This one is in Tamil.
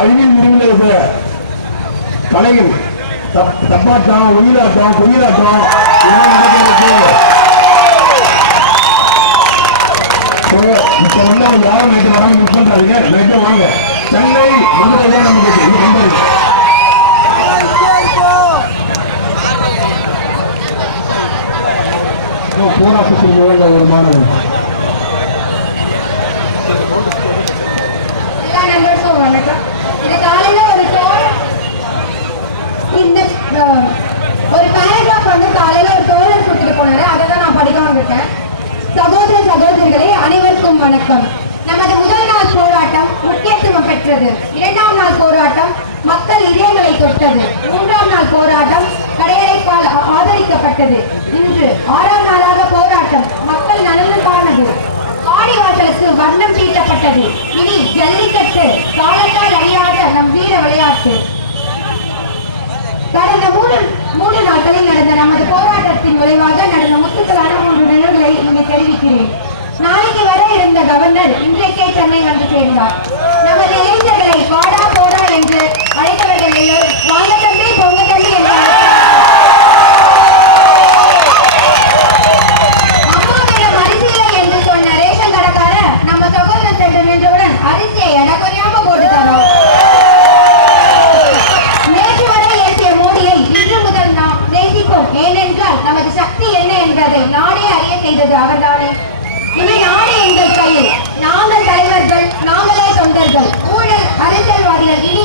அழிவின் முடிவில் இருக்கிற கலைகள் தப்பாட்டம், உயிராட்டம், புயிராட்டம் இப்ப வந்து அவங்க யாரும் நைட்டு வராங்க, மிஸ் பண்றாங்க. நைட்டு வாங்க, சென்னை மதுரை தான் நமக்கு போராட்டத்தின் மூலம் ஒரு மாணவன் வணக்கம். இது காலையில ஒரு பேராகிராஃப் வந்து காலையில ஒரு தோழர் கொடுத்துட்டு போனாரு. அதை தான் நான் படிக்க வந்திருக்கேன். சகோதர சகோதரிகளே, அனைவருக்கும் வணக்கம். நமது முதல் நாள் போராட்டம் முக்கியத்துவம் பெற்றது. இரண்டாம் நாள் போராட்டம் மக்கள் இதயங்களை தொட்டது. மூன்றாம் நாள் போராட்டம் கடையடைப்பால் ஆதரிக்கப்பட்டது. இன்று 6ஆம் நாளாக போராட்டம் மக்கள் நலனுக்கானது. ஆடிவாசலுக்கு வண்ணம் தீட்டப்பட்டது. இனி ஜல்லிக்கட்டு காலத்தால் அழியாத நம் வீர விளையாட்டு. கடந்த மூன்று நாட்களில் நடந்த நமது போராட்டத்தின் விளைவாக நடந்த முத்துக்களான 3 நிகழ்வுகளை இங்கே தெரிவிக்கிறேன். நாளைக்கு வர இருந்த கவர்னர் இன்றைக்கே சென்னை வந்து சேர்ந்தார். நமது இளைஞர்களை வாடா போடா என்று அழைத்தவர்கள் எல்லோரும் வாங்க தம்பி பொங்க தம்பி என்றார். அம்மாவிடம் அரிசியில என்று சொன்ன ரேஷன் கடைக்கார நம்ம சகோதரன் சென்று நின்றவுடன் அரிசியை எடை குறையாம போட்டு தரோம். நேற்று வரை ஏற்றிய மோடியை இன்று முதல் நாம் நேசிப்போம். ஏனென்றால் நமது சக்தி என்ன என்பதை நாடே அறிய செய்தது அவர்தானே. இனி நாடு எங்கள் கையில். நாங்கள் தலைவர்கள், நாங்களே தொண்டர்கள். ஊழல் அரசியல்வாதிகள் இனி